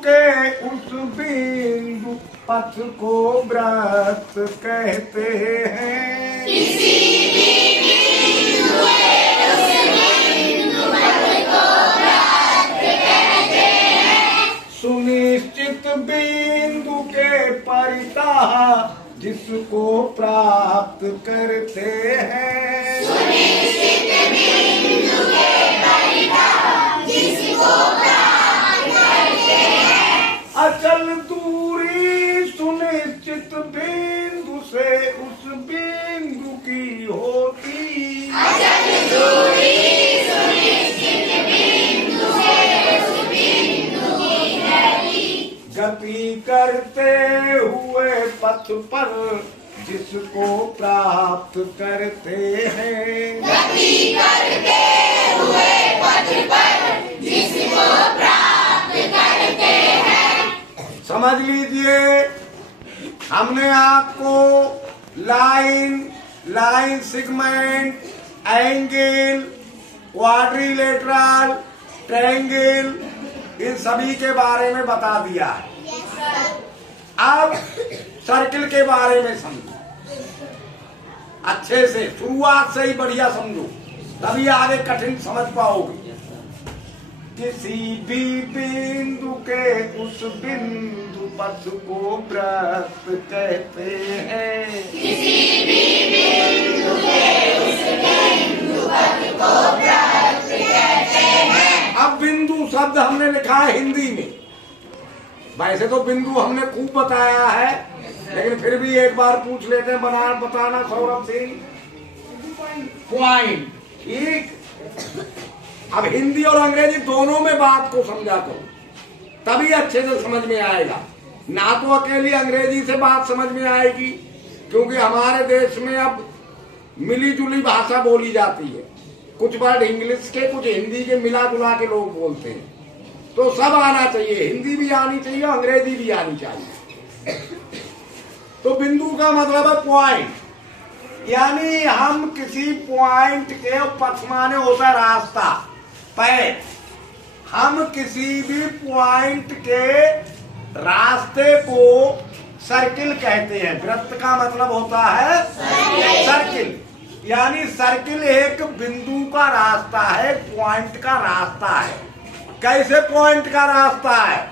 के उस बिंदु पथ को व्रत कहते हैं। किसी भी बिंदु के उस बिंदु पथ को व्रत कहते हैं। सुनिश्चित बिंदु के परितः जिसको प्राप्त करते हैं। सुनिश्चित बिंदु के परितः जिसको प्राप्त करते हैं। अचल दूरी सुनिश्चित बिंदु से उस बिंदु की होती। अचल दूरी सुनिश्चित बिंदु से उस बिंदु की रहती। गति करते हुए पथ पर जिसको प्राप्त करते हैं। गति करते हुए पथ पर जिसको प्राप्त करते हैं। समझ लीजिए, हमने आपको line segment, angle, quadrilateral, triangle, इन सभी के बारे में बता दिया है। अब सर्किल के बारे में समझो अच्छे से, शुरुआत से ही बढ़िया समझो, तभी आगे कठिन समझ पाओगे। किसी भी बिंदु के उस बिंदु पथ को व्रत कहते हैं। किसी भी बिंदु के उस बिंदु पथ को व्रत कहते हैं। अब बिंदु शब्द हमने लिखा है हिंदी में। वैसे तो बिंदु हमने खूब बताया है, लेकिन फिर भी एक बार पूछ लेते हैं, बताना सौरभ सिंह। पॉइंट, ठीक। अब हिंदी और अंग्रेजी दोनों में बात को समझा करो, तभी अच्छे से समझ में आएगा। ना तो अकेली अंग्रेजी से बात समझ में आएगी, क्योंकि हमारे देश में अब मिली जुली भाषा बोली जाती है। कुछ वर्ड इंग्लिश के, कुछ हिंदी के मिला जुला के लोग बोलते हैं। तो सब आना चाहिए, हिंदी भी आनी चाहिए, अंग्रेजी भी आनी चाहिए। तो बिंदु का मतलब है पॉइंट, यानी हम किसी पॉइंट के, पथ माने होता है रास्ता, पैर। हम किसी भी पॉइंट के रास्ते को सर्किल कहते हैं। वृत्त का मतलब होता है सर्किल, यानी सर्किल एक बिंदु का रास्ता है, पॉइंट का रास्ता है। कैसे पॉइंट का रास्ता है?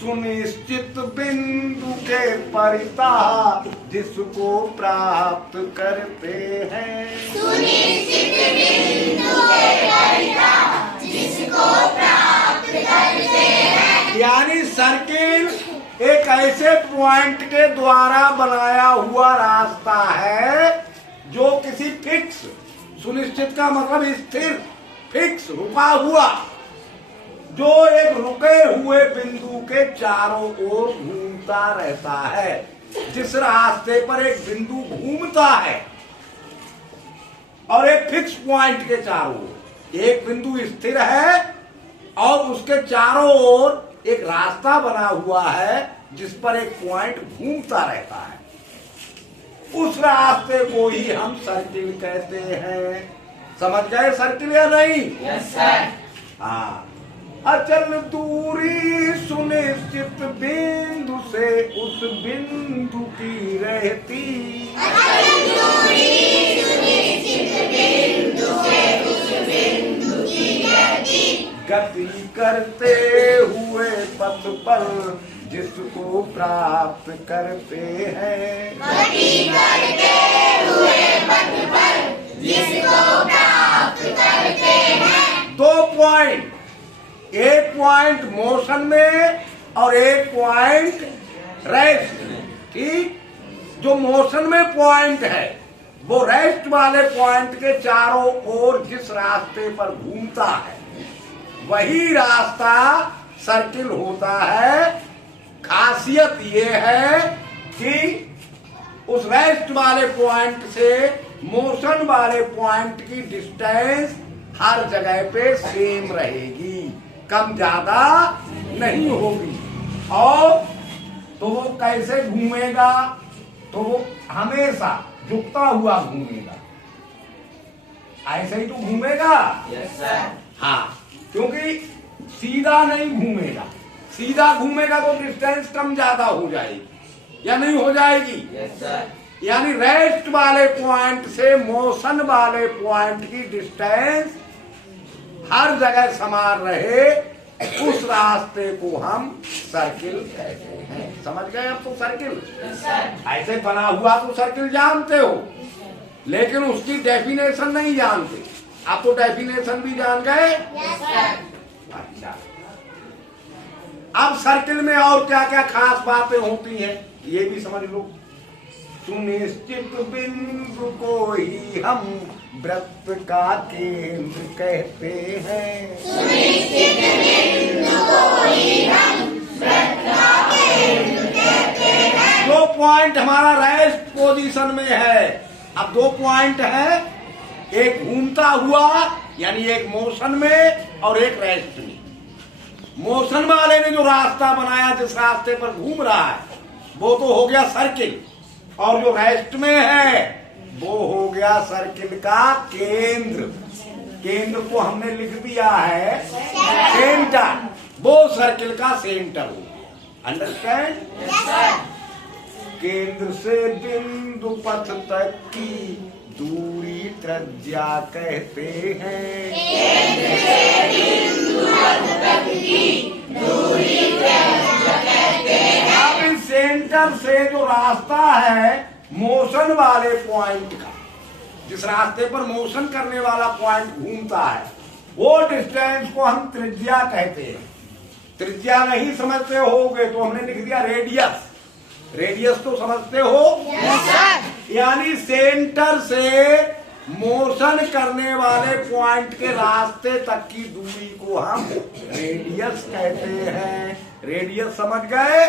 सुनिश्चित बिंदु के परितः जिसको प्राप्त करते हैं। सुनिश्चित बिंदु के परितः जिसको प्राप्त करते हैं। यानी सर्किल एक ऐसे पॉइंट के द्वारा बनाया हुआ रास्ता है जो किसी फिक्स, सुनिश्चित का मतलब स्थिर, फिक्स, रुका हुआ, जो एक रुके हुए बिंदु के चारों ओर घूमता रहता है। जिस रास्ते पर एक बिंदु घूमता है और एक फिक्स पॉइंट के चारों ओर एक बिंदु स्थिर है और उसके चारों ओर एक रास्ता बना हुआ है जिस पर एक पॉइंट घूमता रहता है, उस रास्ते को ही हम सर्किल कहते हैं। समझ गए सर्किल या नहीं? Yes sir. हाँ। अचल दूरी सुनिश्चित बिंदु से उस बिंदु की रहती। अचल दूरी सुनिश्चित बिंदु से उस बिंदु की रहती। गति करते हुए पथ पर जिसको प्राप्त करते हैं। गति करते हुए पथ पर जिसको प्राप्त करते हैं। दो पॉइंट, एक पॉइंट मोशन में और एक पॉइंट रेस्ट में, ठीक। जो मोशन में पॉइंट है वो रेस्ट वाले पॉइंट के चारों ओर जिस रास्ते पर घूमता है वही रास्ता सर्किल होता है। खासियत ये है कि उस रेस्ट वाले पॉइंट से मोशन वाले पॉइंट की डिस्टेंस हर जगह पे सेम रहेगी, कम ज्यादा नहीं होगी। और तो वो कैसे घूमेगा? तो वो हमेशा झुकता हुआ घूमेगा, ऐसे ही तो घूमेगा। Yes sir. हाँ, क्योंकि सीधा नहीं घूमेगा, सीधा घूमेगा तो डिस्टेंस कम ज्यादा हो जाएगी या नहीं हो जाएगी? यानी रेस्ट वाले पॉइंट से मोशन वाले पॉइंट की डिस्टेंस हर जगह समान रहे, उस रास्ते को हम सर्किल कहते हैं। समझ गए? अब तो सर्किल ऐसे बना हुआ तो सर्किल जानते हो, लेकिन उसकी डेफिनेशन नहीं जानते। आप तो डेफिनेशन भी जान गए। अच्छा, अब सर्किल में और क्या क्या खास बातें होती हैं ये भी समझ लो। सुनिश्चित बिंदु को ही हम वृत्त का केंद्र कहते हैं। सुनिश्चित बिंदु को ही हम वृत्त का केंद्र कहते हैं। दो पॉइंट हमारा रेस्ट पोजीशन में है। अब दो पॉइंट है, एक घूमता हुआ यानी एक मोशन में और एक रेस्ट में। मोशन वाले ने जो रास्ता बनाया, जिस रास्ते पर घूम रहा है, वो तो हो गया सर्किल, और जो रेस्ट में है वो हो गया सर्किल का केंद्र। केंद्र को हमने लिख दिया है सेंटर, वो सर्किल का सेंटर हो। अंडरस्टैंड? केंद्र से बिंदु पथ तक की दूरी त्रिज्या कहते हैं। केंद्र से बिंदु पथ तक की दूरी त्रिज्या कहते हैं। अब इस सेंटर से जो रास्ता है मोशन वाले पॉइंट का, जिस रास्ते पर मोशन करने वाला पॉइंट घूमता है, वो डिस्टेंस को हम त्रिज्या कहते हैं। त्रिज्या नहीं समझते होगे तो हमने लिख दिया रेडियस। रेडियस तो समझते हो? यानी सेंटर से मोशन करने वाले पॉइंट के रास्ते तक की दूरी को हम रेडियस कहते हैं। रेडियस समझ गए?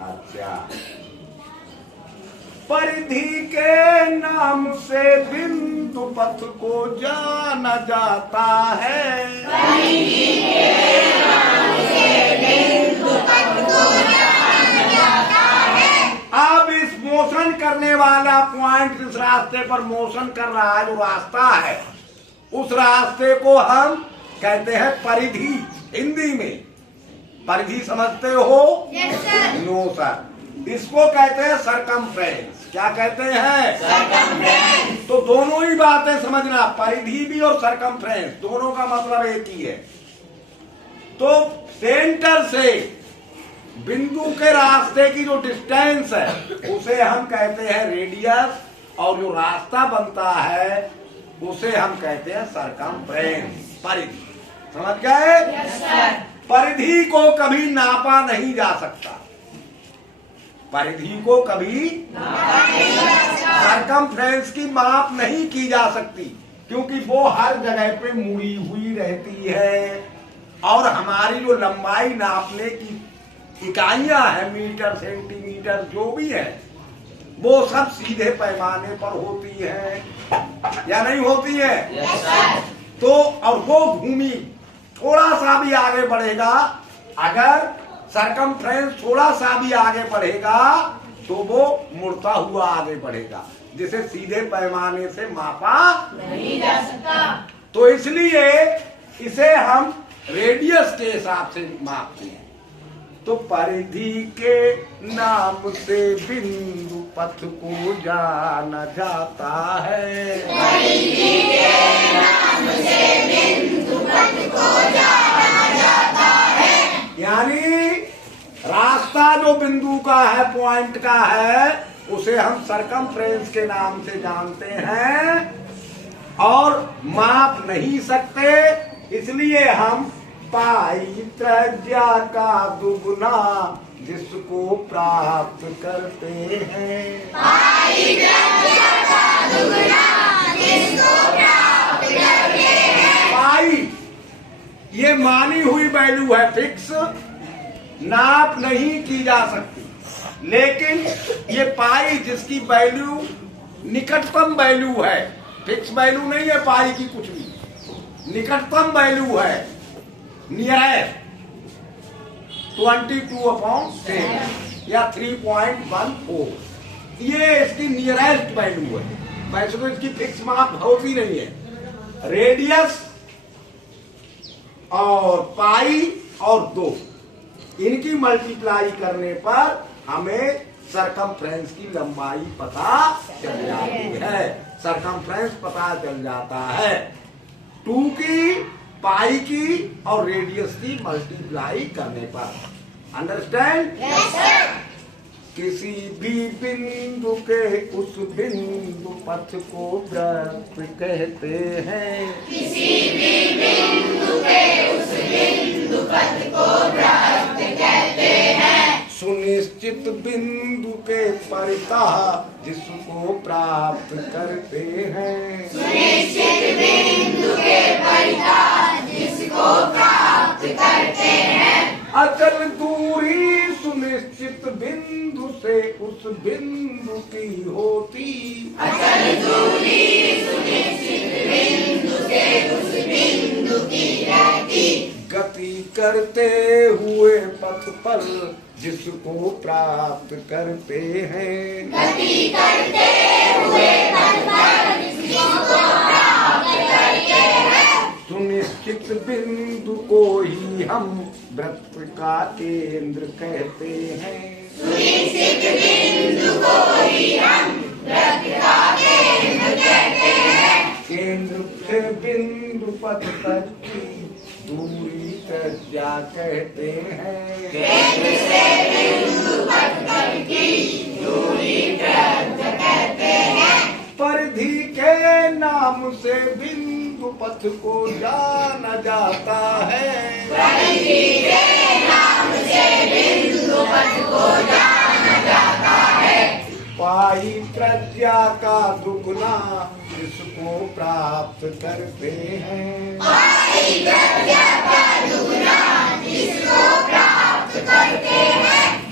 अच्छा, परिधि के नाम से बिंदु पथ को जाना जाता है। परिधि के नाम से बिंदु पथ को जाना जाता है। अब इस मोशन करने वाला पॉइंट, जिस रास्ते पर मोशन कर रहा है, जो रास्ता है, उस रास्ते को हम कहते हैं परिधि। हिंदी में परिधि समझते हो? नो सर, इसको कहते हैं सरकमफ्रेंस। क्या कहते हैं? सरकमफ्रेंस। तो दोनों ही बातें समझना, परिधि भी और सरकमफ्रेंस, दोनों का मतलब एक ही है। तो सेंटर से बिंदु के रास्ते की जो डिस्टेंस है उसे हम कहते हैं रेडियस, और जो रास्ता बनता है उसे हम कहते हैं सरकमफ्रेंस, परिधि। समझ गए? परिधि को कभी नापा नहीं जा सकता। परिधि को कभी सरकमफ्रेंस की माप नहीं की जा सकती, क्योंकि वो हर जगह पे मुड़ी हुई रहती है, और हमारी जो लंबाई नापने की इकाइयां हैं, मीटर, सेंटीमीटर, जो भी है, वो सब सीधे पैमाने पर होती है या नहीं होती है? तो और वो भूमि थोड़ा सा भी आगे बढ़ेगा, अगर सरकमफ्रेंस थोड़ा सा भी आगे बढ़ेगा तो वो मुड़ता हुआ आगे बढ़ेगा, जिसे सीधे पैमाने से मापा नहीं जा सकता। तो इसलिए इसे हम रेडियस के हिसाब से मापते हैं। तो परिधि के नाम से बिंदु पथ को जाना जाता है। परिधि के नाम से बिंदु पथ को जाना जाता है। यानी रास्ता जो बिंदु का है, पॉइंट का है, उसे हम सरकमफ्रेंस के नाम से जानते हैं और माप नहीं सकते, इसलिए हम पाई त्रिज्या का दुगुना जिसको प्राप्त करते हैं। पाई त्रिज्या का दुगुना जिसको प्राप्त करते हैं। पाई ये मानी हुई वैल्यू है, फिक्स, नाप नहीं की जा सकती, लेकिन ये पाई जिसकी वैल्यू निकटतम वैल्यू है, फिक्स वैल्यू नहीं है पाई की, कुछ भी निकटतम वैल्यू है, नियरेस्ट 22/10 या 3.14, ये इसकी नियरेस्ट वैल्यू है। वैसे तो इसकी फिक्स माप होती नहीं है। रेडियस और पाई और 2 इनकी मल्टीप्लाई करने पर हमें सरकमफ्रेंस की लंबाई पता चल जाती है, सरकमफ्रेंस पता चल जाता है। 2 की, पाई की और रेडियस की मल्टीप्लाई करने पर। अंडरस्टैंड? Yes sir. किसी भी बिंदु के उस बिंदु पथ को वृत्त कहते हैं। किसी भी बिंदु के उस बिंदु पथ को वृत्त कहते हैं। सुनिश्चित बिंदु के परितः जिसको प्राप्त करते हैं। सुनिश्चित बिंदु के परितः जिसको प्राप्त करते हैं। अचल दूरी सुनिश्चित बिंदु से उस बिंदु की होती। अचल दूरी सुनिश्चित बिंदु से उस बिंदु की रहती। गति करते हुए पथ पर जिसको प्राप्त करते हैं। गति करते हुए पथ पर जिसको प्राप्त करते हैं। सुनिश्चित बिंदु को ही हम वृत्त का केंद्र कहते हैं। सुनिश्चित बिंदु को ही हम वृत्त का केंद्र कहते हैं। केंद्र से बिंदु पथ तक की दूरी त्रिज्या कहते हैं। केंद्र से बिंदु पथ तक की दूरी त्रिज्या कहते हैं। परिधि के नाम से बिंदु पथ को जाना जाता है। परिधि के नाम से बिंदु पथ को जाना जाता है। पाई त्रिज्या का दुगुना जिसको प्राप्त करते हैं। पाई त्रिज्या का दुगुना